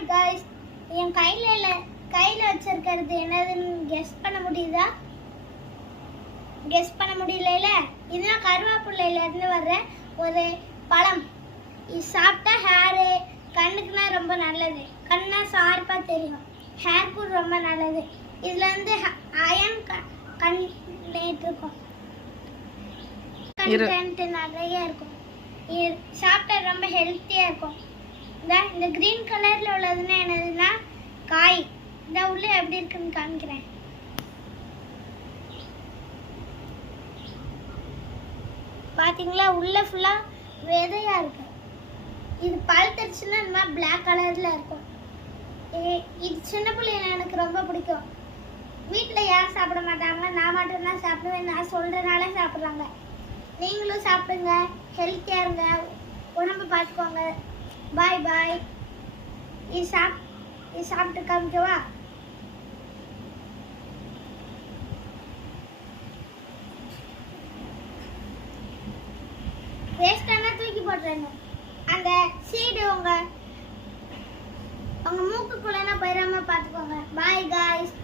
Hi guys, என் கையில் வச்சிருக்கிறது என்னதுன்னு கெஸ் பண்ண முடியுதா? கெஸ் பண்ண முடியல. இதெல்லாம் கருவேப்பிலையிலேருந்து வர்ற ஒரு பழம். இது சாப்பிட்டா ஹேரு கண்ணுக்குன்னா ரொம்ப நல்லது. கண்ணா ஷார்ப்பாக தெரியும். ஹேர்க்கும் ரொம்ப நல்லது. இதில் வந்து அயன் கண்டென்ட் இருக்கும். கண்டென்ட் நிறைய இருக்கும். இது சாப்பிட்டா ரொம்ப ஹெல்த்தியாக இருக்கும். இந்த கிரீன் கலர்ல உள்ளதுன்னா என்னதுன்னா காய். இந்த உள்ள எப்படி இருக்குன்னு காமிக்கிறேன். பாத்தீங்களா, உள்ள ஃபுல்லா விதையா இருக்கு. இது பழுத்துருச்சுன்னா இந்த மாதிரி பிளாக் கலர்ல இருக்கும். இது சின்ன பிள்ளைங்க எனக்கு ரொம்ப பிடிக்கும். வீட்டில் யாரும் சாப்பிட மாட்டாங்க, நான் மட்டும்தான் சாப்பிடுவேன். நான் சொல்றதுனால சாப்பிட்றாங்க. நீங்களும் சாப்பிடுங்க, ஹெல்த்தியா இருங்க, உடம்பு பார்த்துக்கோங்க. பாய் பாய். இது சாப்பிட்டு காமிக்கவா? வேஸ்டானா தூக்கி போட்டுருங்க. அந்த சீடு உங்க மூக்குக்குள்ளே போயிடாம பார்த்துக்கோங்க. Bye guys.